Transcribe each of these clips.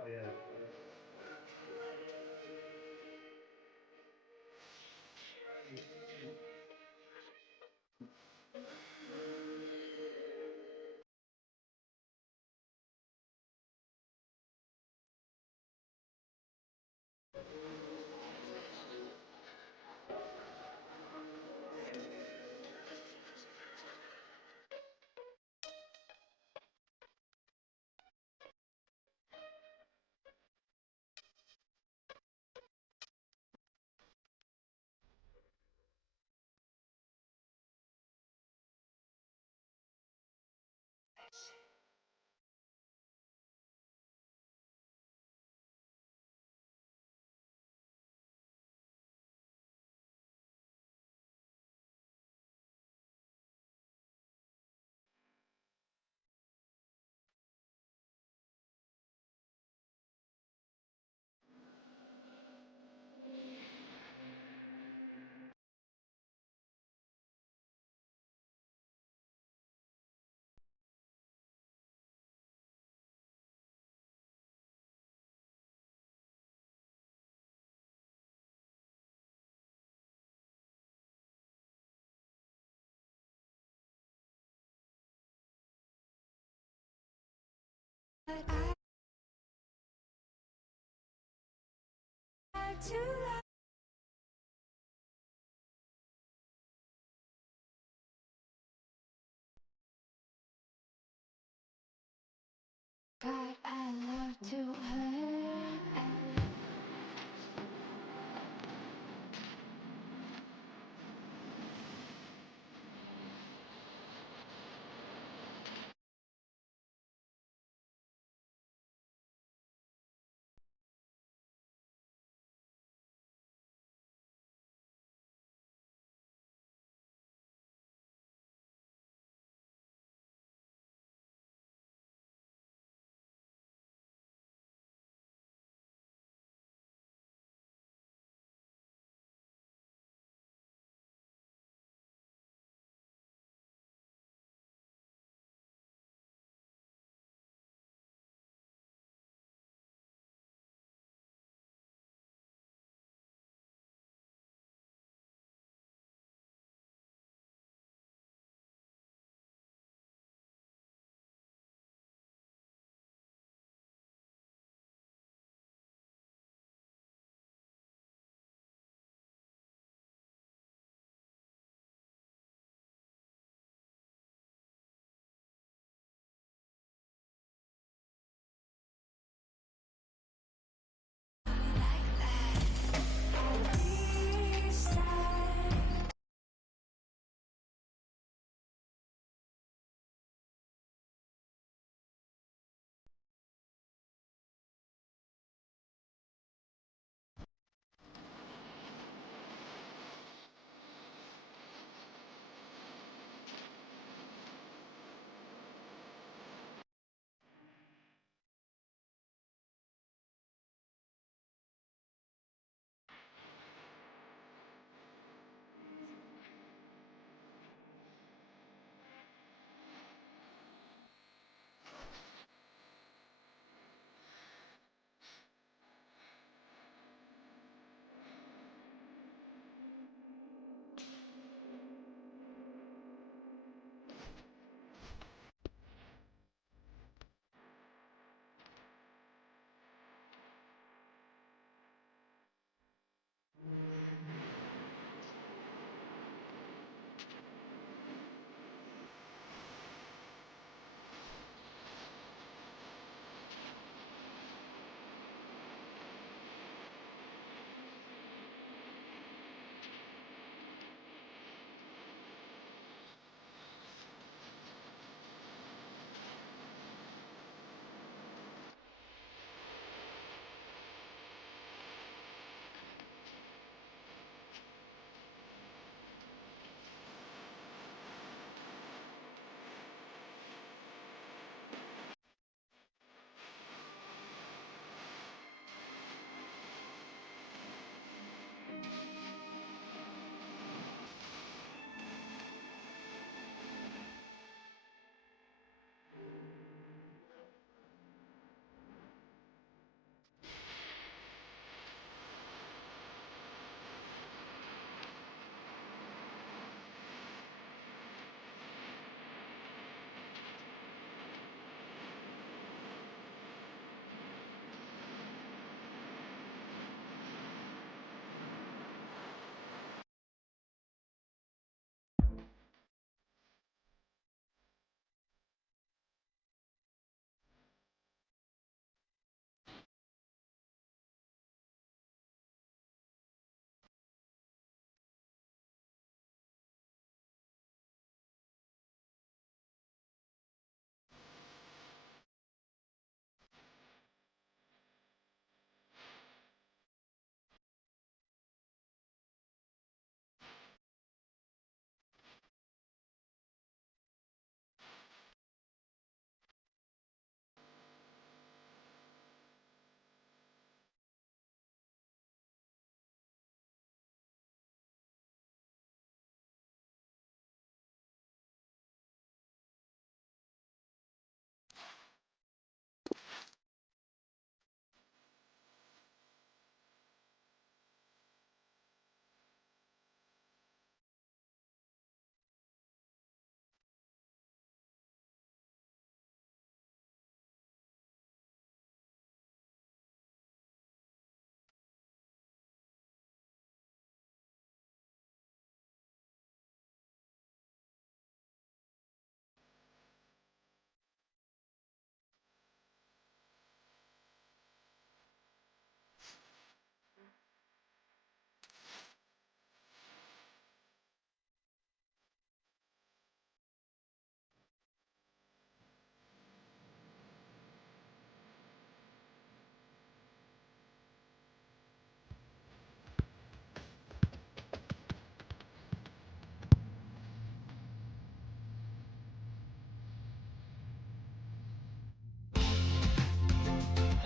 Oh yeah. God, I love to hurt.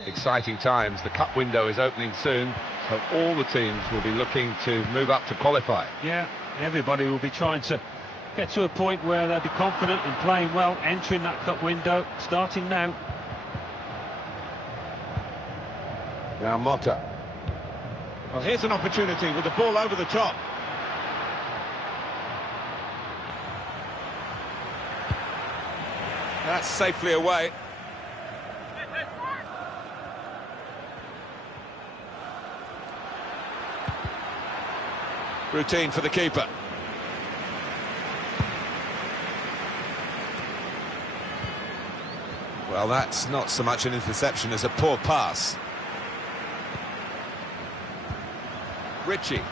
Exciting times. The cup window is opening soon, so all the teams will be looking to move up to qualify. Yeah, everybody will be trying to get to a point where they'll be confident and playing well, entering that cup window, starting now. Now Motta. Well, here's an opportunity with the ball over the top. That's safely away. Routine for the keeper. Well, that's not so much an interception as a poor pass. Ritchie.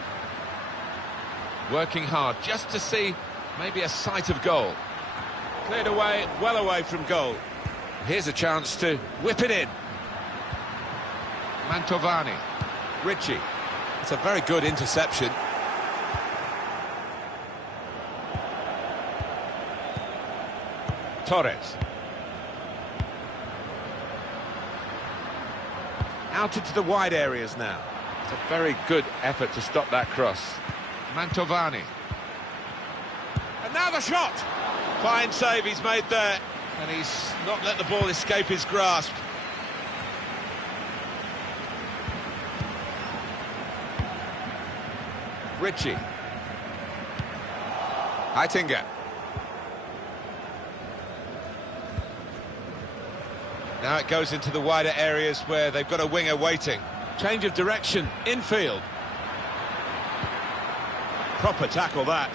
Working hard just to see maybe a sight of goal. Cleared away, well away from goal. Here's a chance to whip it in. Mantovani. Ritchie. It's a very good interception. Torres. Out into the wide areas now. It's a very good effort to stop that cross. Mantovani. And now the shot! Fine save he's made there. And he's not let the ball escape his grasp. Ritchie. Heitinga. Now it goes into the wider areas where they've got a winger waiting. Change of direction, infield. Proper tackle that.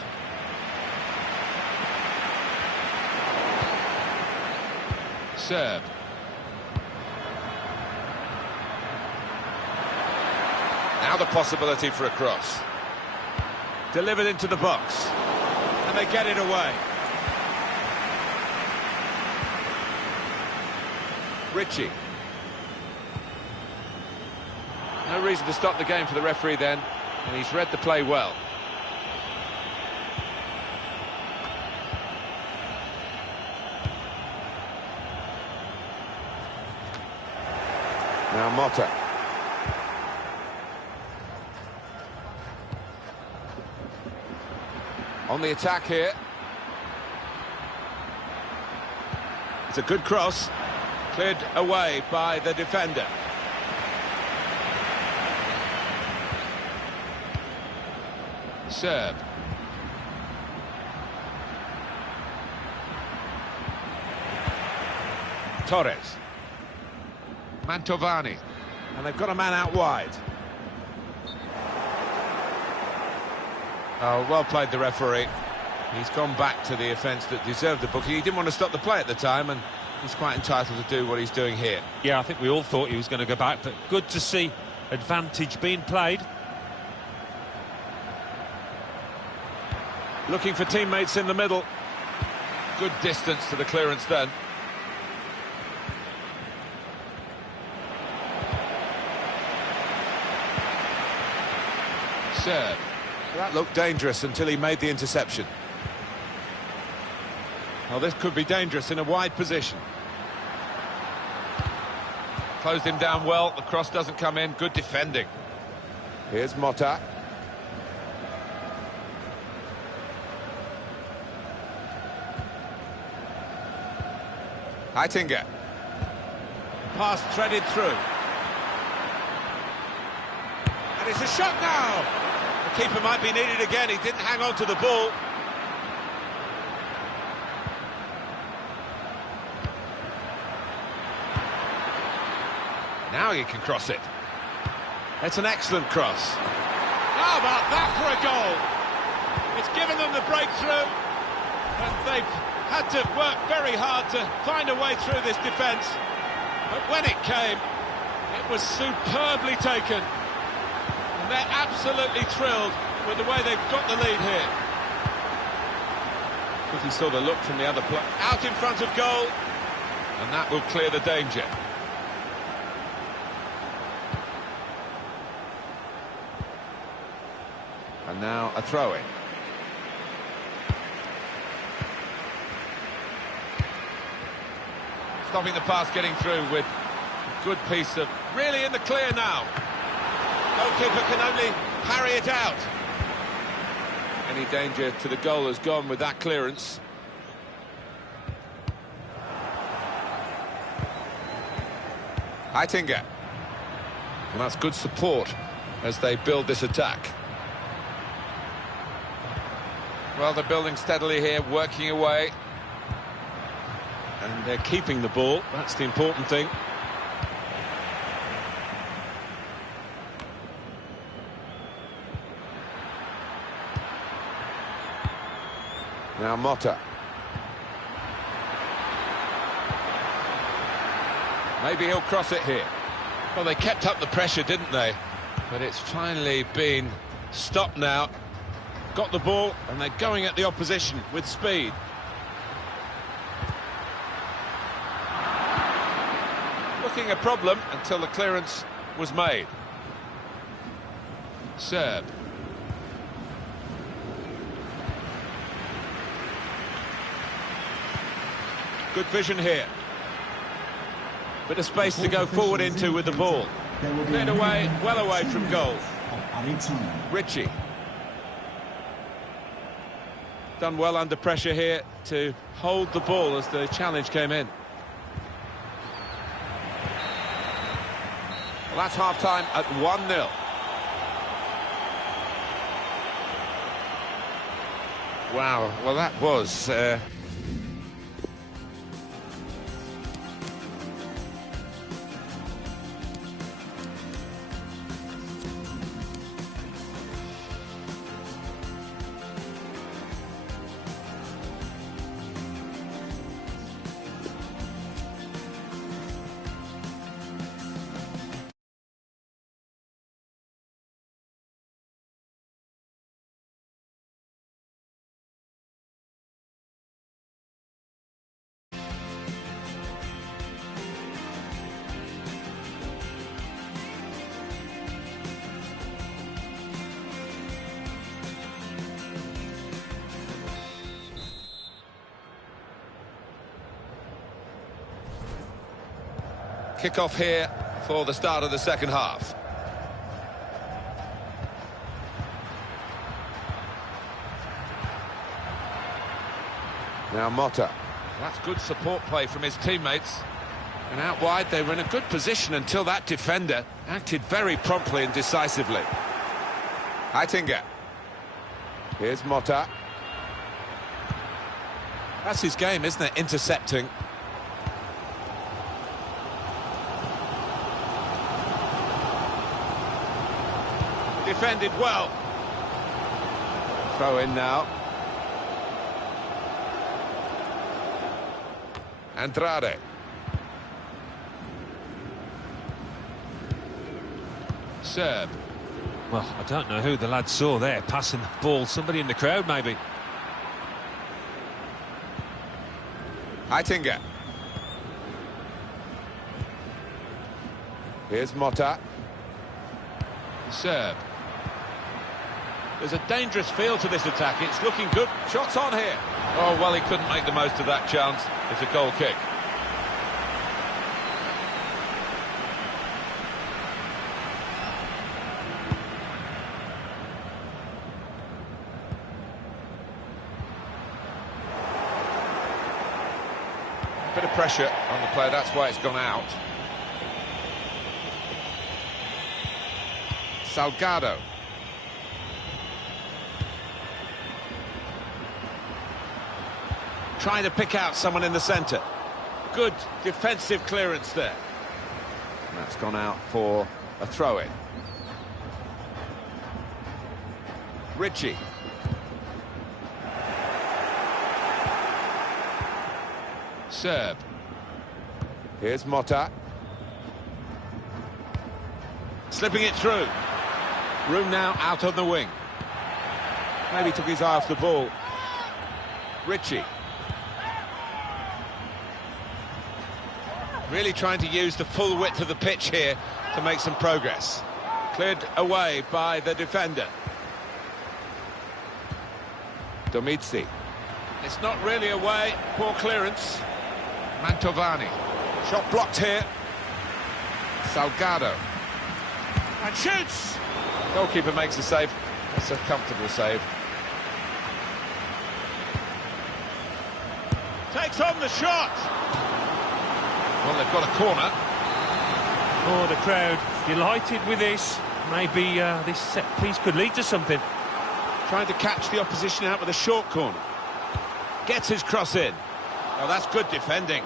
Serve. Now the possibility for a cross. Delivered into the box. And they get it away. Ritchie. No reason to stop the game for the referee then, and he's read the play well. Now Motta. On the attack here. It's a good cross. Cleared away by the defender. Serve. Torres. Mantovani. And they've got a man out wide. Oh, well played the referee. He's gone back to the offence that deserved the booking. He didn't want to stop the play at the time, and he's quite entitled to do what he's doing here. Yeah, I think we all thought he was going to go back, but good to see advantage being played. Looking for teammates in the middle. Good distance to the clearance then. Serve. That looked dangerous until he made the interception. Well, this could be dangerous in a wide position. Closed him down well. The cross doesn't come in. Good defending. Here's Motta. Heitinga. Pass threaded through. And it's a shot now. The keeper might be needed again. He didn't hang on to the ball. Now he can cross it. It's an excellent cross. How about that for a goal? It's given them the breakthrough, and they've had to work very hard to find a way through this defence. But when it came, it was superbly taken. And they're absolutely thrilled with the way they've got the lead here. I think he saw the look from the other player. Out in front of goal, and that will clear the danger. And now a throw-in. Stopping the pass getting through with Good piece of... really in the clear now. Goalkeeper can only parry it out. Any danger to the goal has gone with that clearance. Heitinga. And that's good support as they build this attack. Well, they're building steadily here, working away. And they're keeping the ball, that's the important thing. Now Motta. Maybe he'll cross it here. Well, they kept up the pressure, didn't they? But it's finally been stopped now. Got the ball, and they're going at the opposition with speed. Looking a problem until the clearance was made. Serb. Good vision here. Bit of space to go forward into with the ball. Cleared away, well away from goal. Ritchie. Done well under pressure here to hold the ball as the challenge came in. Well, that's half-time at 1-0. Wow, well that was... Kick-off here for the start of the second half. Now Motta. That's good support play from his teammates. And out wide, they were in a good position until that defender acted very promptly and decisively. Heitinga. Here's Motta. That's his game, isn't it? Intercepting. Defended well. Throw in now. Andrade. Serb. Well, I don't know who the lad saw there, passing the ball. Somebody in the crowd, maybe. Heitinga. Here's Motta. Serb. There's a dangerous feel to this attack. It's looking good. Shots on here. Oh, well, he couldn't make the most of that chance. It's a goal kick. Bit of pressure on the play. That's why it's gone out. Salgado. Trying to pick out someone in the centre. Good defensive clearance there. And that's gone out for a throw-in. Ritchie. Serb. Here's Motta. Slipping it through. Room now out on the wing. Maybe took his eye off the ball. Ritchie. Really trying to use the full width of the pitch here to make some progress. Cleared away by the defender. Domizzi. It's not really away. Poor clearance. Mantovani. Shot blocked here. Salgado. And shoots! Goalkeeper makes a save. That's a comfortable save. Takes on the shot! Well, they've got a corner. Oh, the crowd delighted with this. Maybe this set piece could lead to something. Trying to catch the opposition out with a short corner. Gets his cross in. Oh, that's good defending.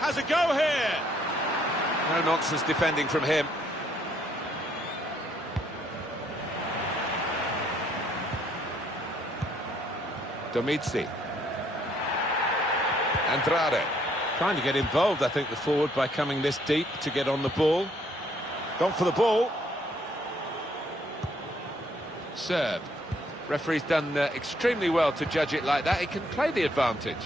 Has a go here! No nonsense defending from him. Domizzi. Andrade. Trying to get involved, I think, the forward by coming this deep to get on the ball. Gone for the ball. Serve. Referee's done extremely well to judge it like that. He can play the advantage.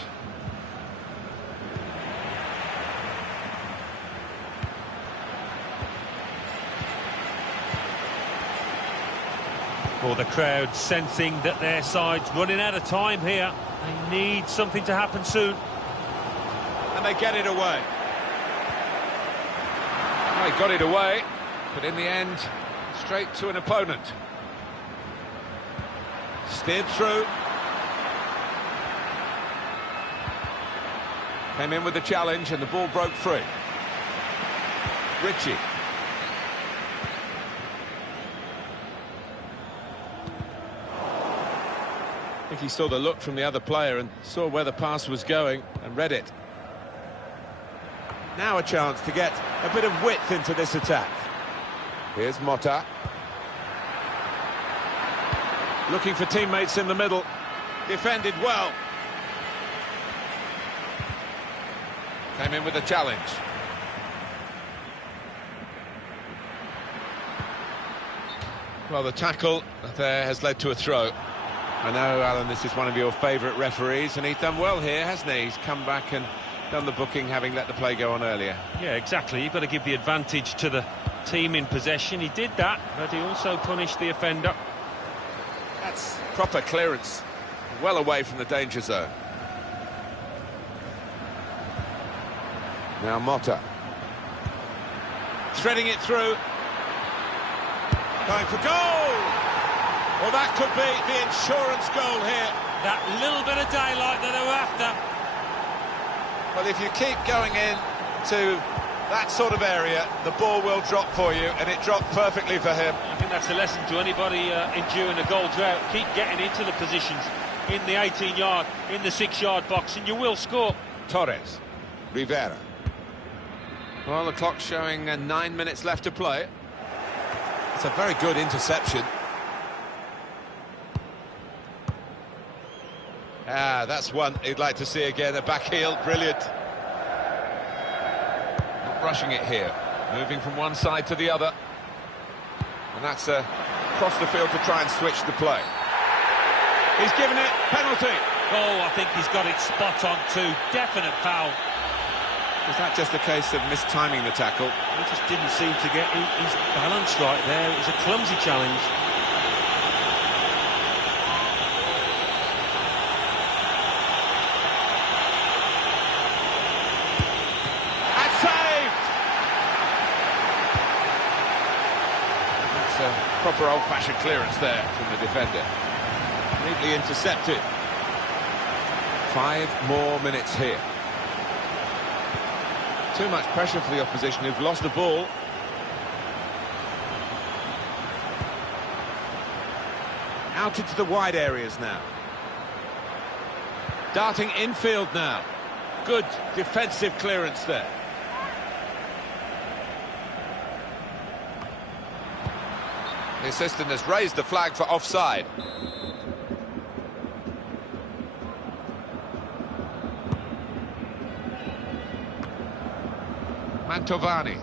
Or the crowd sensing that their side's running out of time here. They need something to happen soon. And they get it away. Well, he got it away, but in the end, straight to an opponent. Steered through. Came in with the challenge and the ball broke free. Ritchie. I think he saw the look from the other player and saw where the pass was going and read it. Now a chance to get a bit of width into this attack. Here's Motta. Looking for teammates in the middle. Defended well. Came in with a challenge. Well, the tackle there has led to a throw. I know, Alan, this is one of your favourite referees, and he's done well here, hasn't he? He's come back and done the booking, having let the play go on earlier. Yeah, exactly. You've got to give the advantage to the team in possession. He did that, but he also punished the offender. That's proper clearance. Well away from the danger zone. Now Motta. Threading it through. Going for goal! Well, that could be the insurance goal here. That little bit of daylight that they were after. Well, if you keep going in to that sort of area, the ball will drop for you, and it dropped perfectly for him. I think that's a lesson to anybody enduring a goal drought. Keep getting into the positions in the 18-yard, in the 6-yard box, and you will score. Torres. Rivera. Well, the clock's showing 9 minutes left to play. It's a very good interception. Ah, that's one he'd like to see again, a back heel, brilliant. Not rushing it here, moving from one side to the other. And that's across the field to try and switch the play. He's given it, penalty. Oh, I think he's got it spot on too. Definite foul. Was that just a case of mistiming the tackle? He just didn't seem to get his balance right there. It was a clumsy challenge. Proper old-fashioned clearance there from the defender. Neatly intercepted. 5 more minutes here. Too much pressure for the opposition who've lost the ball. Out into the wide areas now. Darting infield now. Good defensive clearance there. The assistant has raised the flag for offside. Mantovani.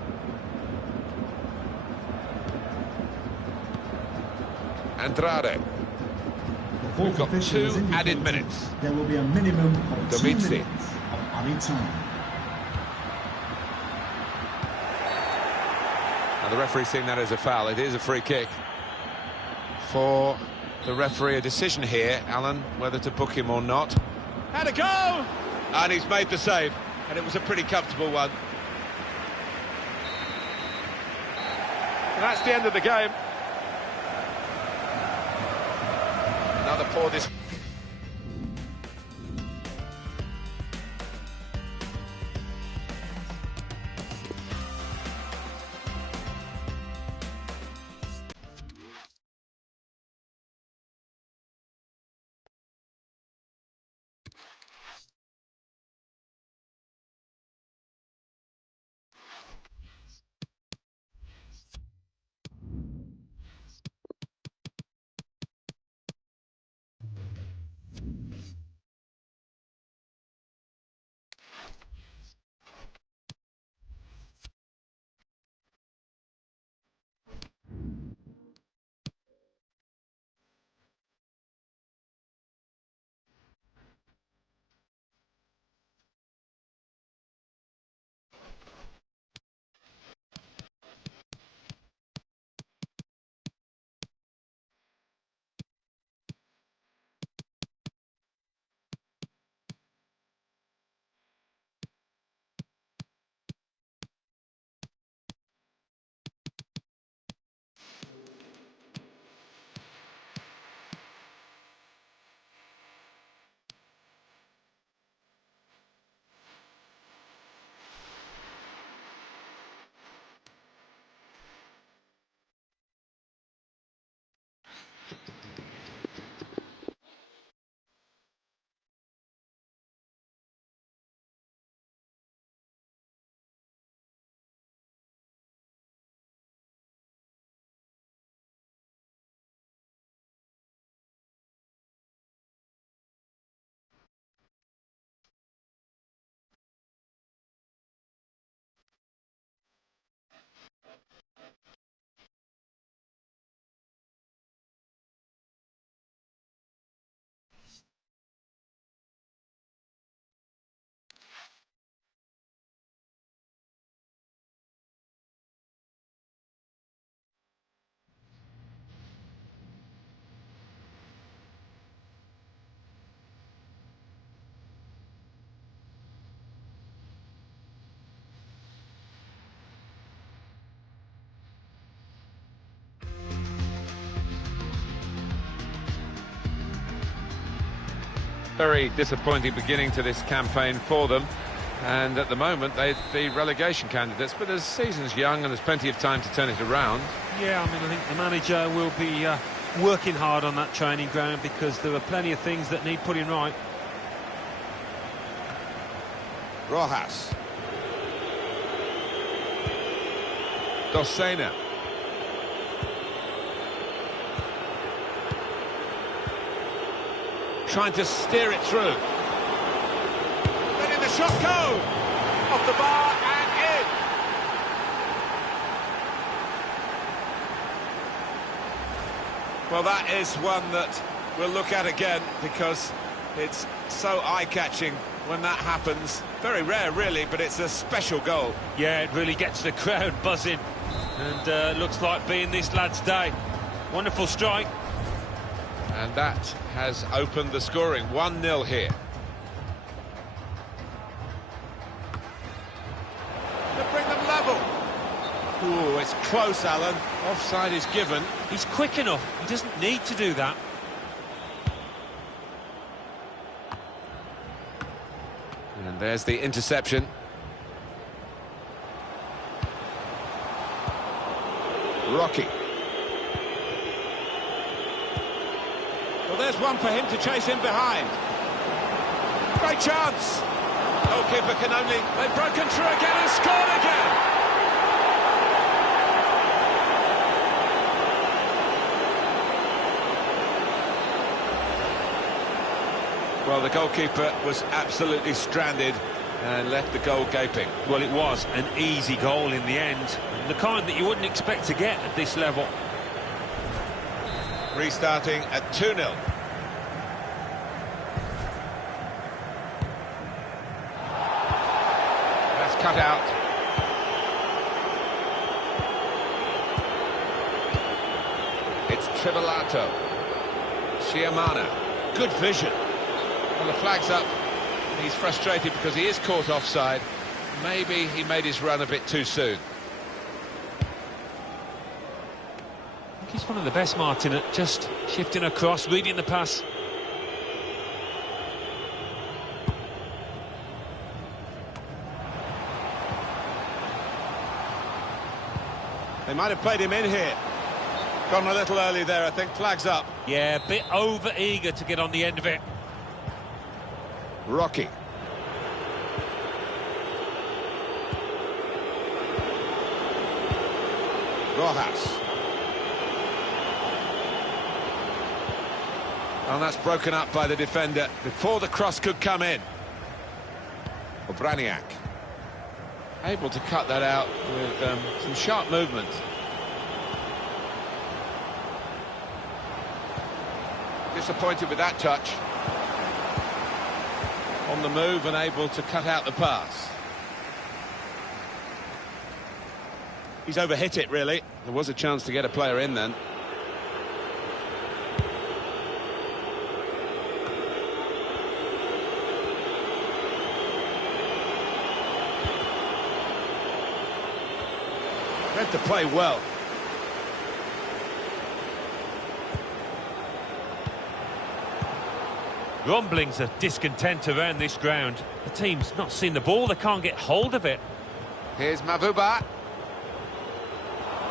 Andrade. We've got 2 added minutes. There will be a minimum of 2 Domizzi. minutes of added time. Now the referee's seen that as a foul. It is a free kick. For the referee, a decision here, Alan, whether to book him or not. Had a go! And he's made the save. And it was a pretty comfortable one. That's the end of the game. Another poor display. Very disappointing beginning to this campaign for them, and at the moment they're the relegation candidates, but the season's young and there's plenty of time to turn it around. Yeah, I mean, I think the manager will be working hard on that training ground because there are plenty of things that need putting right. Rojas. Docena. Trying to steer it through. Letting the shot go! Off the bar and in! Well, that is one that we'll look at again because it's so eye-catching when that happens. Very rare, really, but it's a special goal. Yeah, it really gets the crowd buzzing, and looks like being this lad's day. Wonderful strike. And that has opened the scoring. 1-0 here. To bring them level. Ooh, it's close, Alan. Offside is given. He's quick enough. He doesn't need to do that. And there's the interception. Rocky. Well, there's one for him to chase in behind. Great chance. Goalkeeper can only... They've broken through again and scored again. Well, the goalkeeper was absolutely stranded and left the goal gaping. Well, it was an easy goal in the end. The kind that you wouldn't expect to get at this level. Restarting at 2-0. That's cut out. It's Trivelato. Chiamana. Good vision. Well, the flag's up. He's frustrated because he is caught offside. Maybe he made his run a bit too soon. He's one of the best, Martin, at just shifting across, reading the pass. They might have played him in here. Gone a little early there, I think. Flags up. Yeah, a bit over-eager to get on the end of it. Rocky. Rojas. And that's broken up by the defender before the cross could come in. Obraniak. Able to cut that out with some sharp movement. Disappointed with that touch. On the move and able to cut out the pass. He's overhit it, really. There was a chance to get a player in then. Read the play well. Rumblings of discontent around this ground. The team's not seen the ball, they can't get hold of it. Here's Mavuba.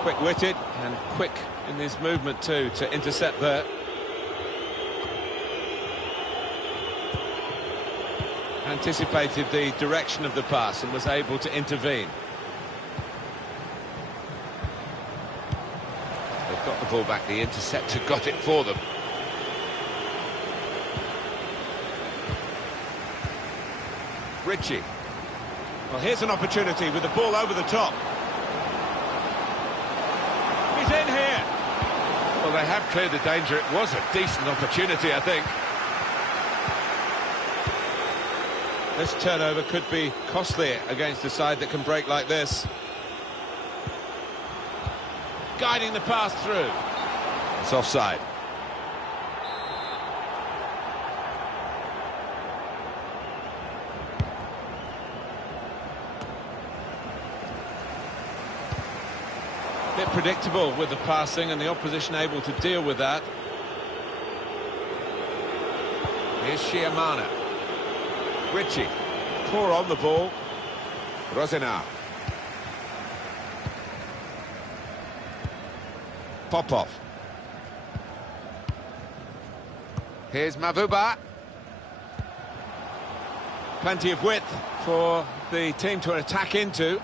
Quick-witted and quick in his movement too to intercept there. Anticipated the direction of the pass and was able to intervene. They've got the ball back, the interceptor got it for them. Ritchie. Well, here's an opportunity with the ball over the top. He's in here. Well, they have cleared the danger. It was a decent opportunity, I think. This turnover could be costly against a side that can break like this. Guiding the pass through. It's offside. Bit predictable with the passing and the opposition able to deal with that. Here's Shiamana. Ritchie. Poor on the ball. Rosenar. Popov. Here's Mavuba. Plenty of width for the team to attack into.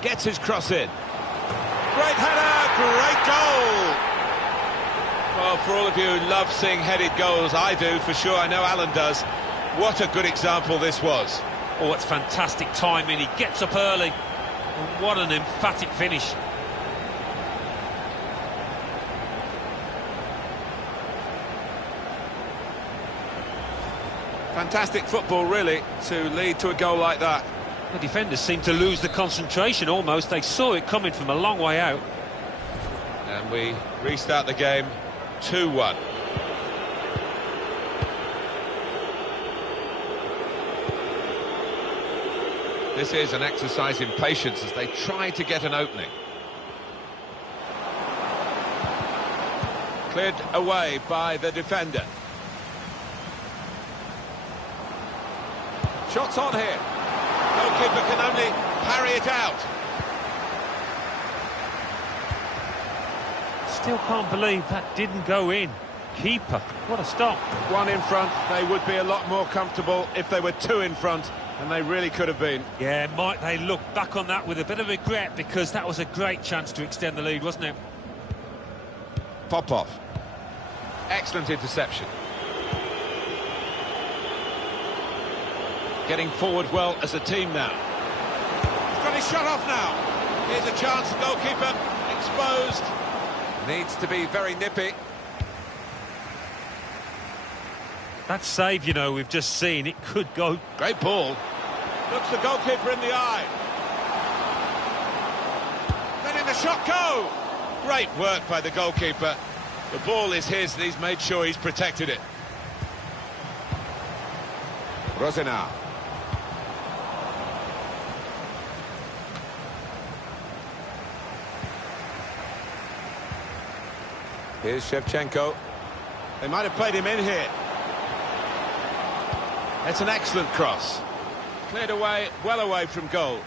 Gets his cross in. Great header, great goal! Well, for all of you who love seeing headed goals, I do for sure, I know Alan does. What a good example this was. Oh, it's fantastic timing, he gets up early. And what an emphatic finish. Fantastic football, really, to lead to a goal like that. The defenders seemed to lose the concentration almost. They saw it coming from a long way out. And we restart the game 2-1. This is an exercise in patience as they try to get an opening. Cleared away by the defender. Shots on here. Goalkeeper can only parry it out. Still can't believe that didn't go in. Keeper, what a stop. One in front, they would be a lot more comfortable if they were two in front, and they really could have been. Yeah, might they look back on that with a bit of regret, because that was a great chance to extend the lead, wasn't it? Popov. Excellent interception. Getting forward well as a team now. He's got his shot off now. Here's a chance, goalkeeper exposed. Needs to be very nippy. That save, you know, we've just seen, it could go. Great ball. Looks the goalkeeper in the eye. Letting the shot go. Great work by the goalkeeper. The ball is his, and he's made sure he's protected it. Rosenar. Here's Shevchenko. They might have played him in here. It's an excellent cross. Cleared away, well away from goal.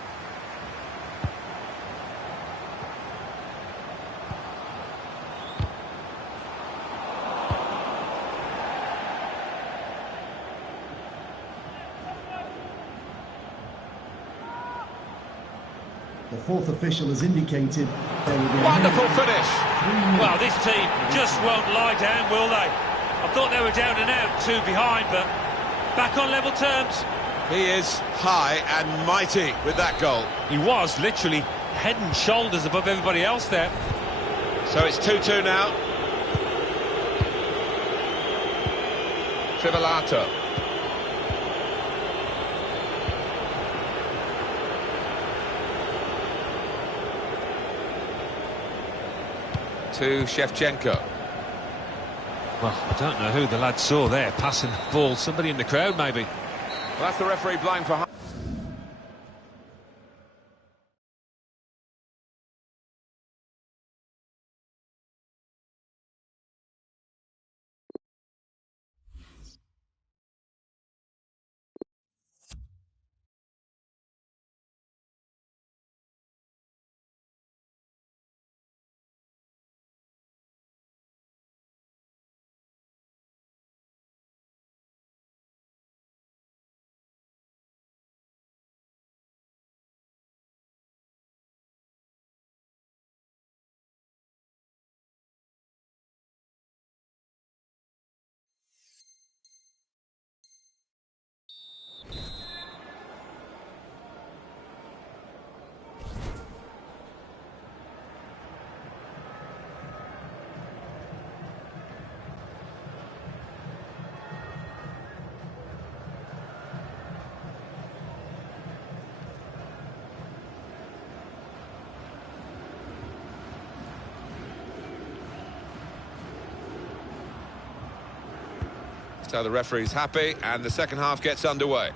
The fourth official has indicated there will be a Wonderful header. finish. Well, this team just won't lie down, will they? I thought they were down and out, 2 behind, but back on level terms. He is high and mighty with that goal. He was literally head and shoulders above everybody else there. So it's 2-2 now. Trivelato. To Shevchenko. Well, I don't know who the lad saw there, passing the ball. Somebody in the crowd, maybe. Well, that's the referee blowing for... So the referee's happy, and the second half gets underway.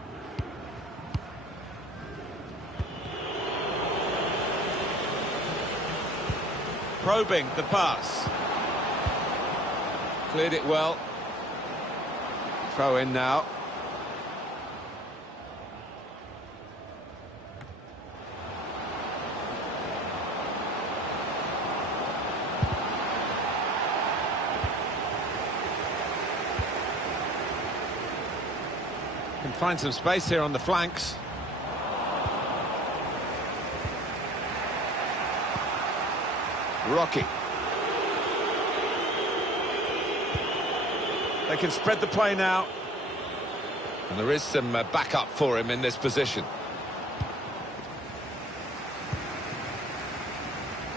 Probing the pass. Cleared it well. Throw in now. Can find some space here on the flanks. Rocky. They can spread the play now. And there is some backup for him in this position.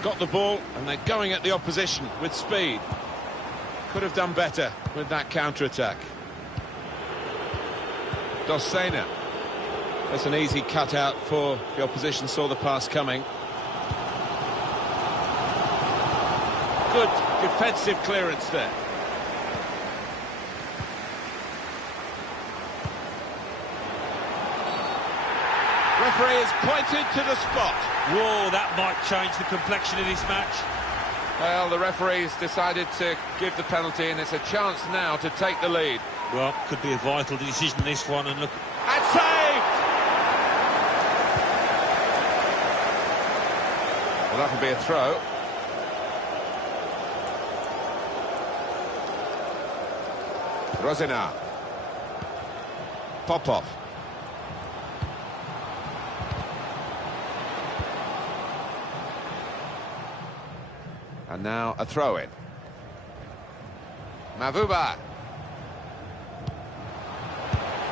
Got the ball, and they're going at the opposition with speed. Could have done better with that counter-attack. Dossena. That's an easy cutout for the opposition, saw the pass coming. Good defensive clearance there. Referee has pointed to the spot. Whoa, that might change the complexion of this match. Well, the referee's decided to give the penalty, and it's a chance now to take the lead. Well, could be a vital decision, this one, and look... And saved! Well, that'll be a throw. Rosina. Popov. And now a throw-in. Mavuba.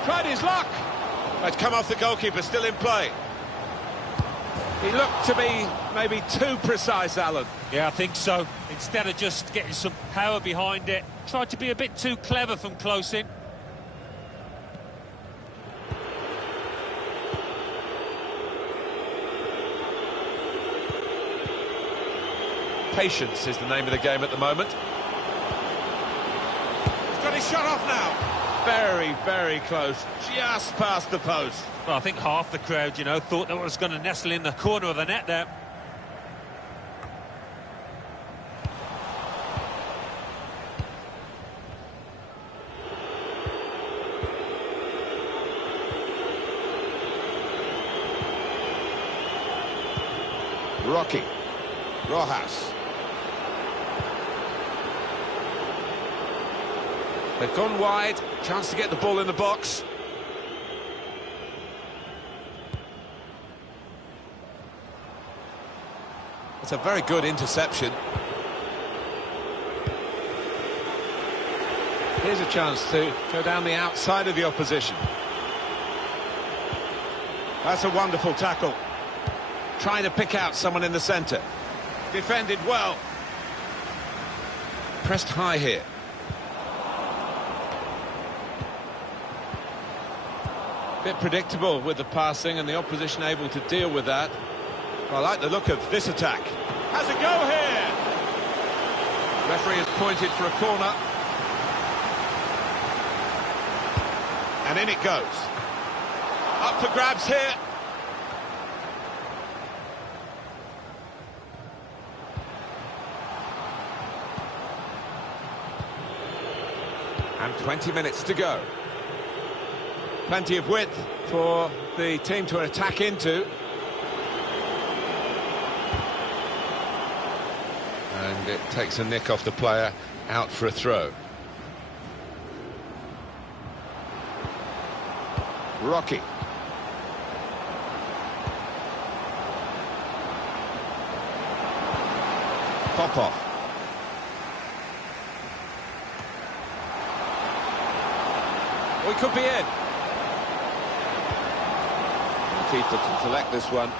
Tried his luck. It's come off the goalkeeper, still in play. He looked to be maybe too precise, Alan. Yeah, I think so. Instead of just getting some power behind it, tried to be a bit too clever from close in. Patience is the name of the game at the moment. He's got his shot off now. Very, very close. Just past the post. Well, I think half the crowd, you know, thought that was going to nestle in the corner of the net there. Rocky. Rojas. They've gone wide. Chance to get the ball in the box. It's a very good interception. Here's a chance to go down the outside of the opposition. That's a wonderful tackle. Trying to pick out someone in the centre. Defended well. Pressed high here. Bit predictable with the passing and the opposition able to deal with that. I like the look of this attack. Has a go here! Referee has pointed for a corner. And in it goes. Up for grabs here. And 20 minutes to go. Plenty of width for the team to attack into. And it takes a nick off the player, out for a throw. Rocky. Popov. We could be in. The keeper to select this one.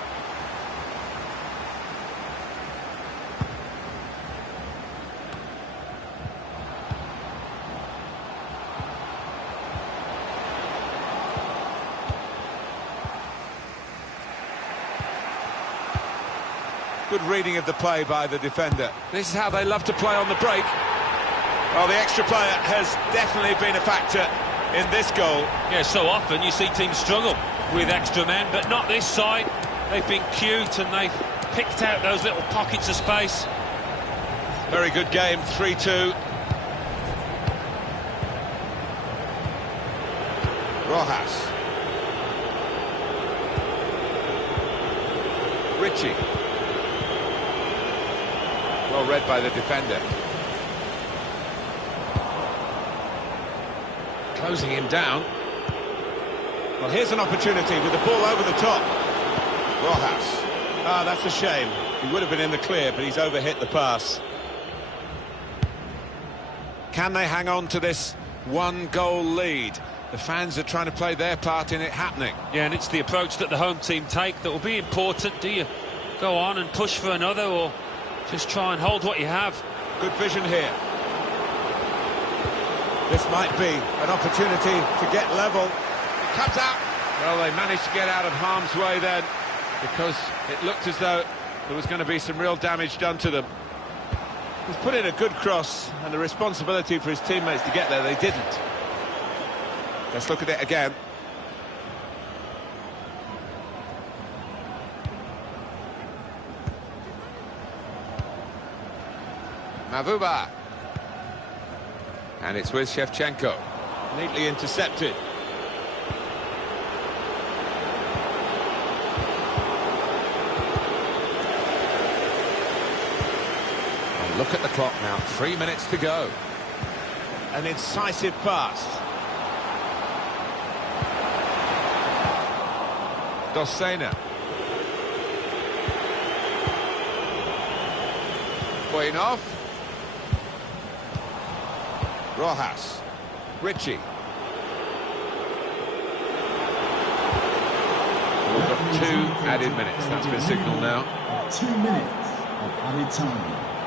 Good reading of the play by the defender. This is how they love to play on the break. Well, the extra player has definitely been a factor in this goal. Yeah, so often you see teams struggle with extra men, but not this side. They've been cute and they've picked out those little pockets of space. Very good game, 3-2. Rojas. Richie. Well read by the defender. Closing him down. Well, here's an opportunity with the ball over the top. Rojas. Ah, that's a shame. He would have been in the clear, but he's overhit the pass. Can they hang on to this one-goal lead? The fans are trying to play their part in it happening. Yeah, and it's the approach that the home team take that will be important. Do you go on and push for another, or just try and hold what you have? Good vision here. This might be an opportunity to get level. It comes out. Well, they managed to get out of harm's way then, because it looked as though there was going to be some real damage done to them. He's put in a good cross, and the responsibility for his teammates to get there, they didn't. Let's look at it again. Mavuba. And it's with Shevchenko. Neatly intercepted. And look at the clock now, 3 minutes to go. An incisive pass. Dosena. Buenov. Rojas. Richie. We've got 2 added minutes. That's been signalled now. 2 minutes of added time.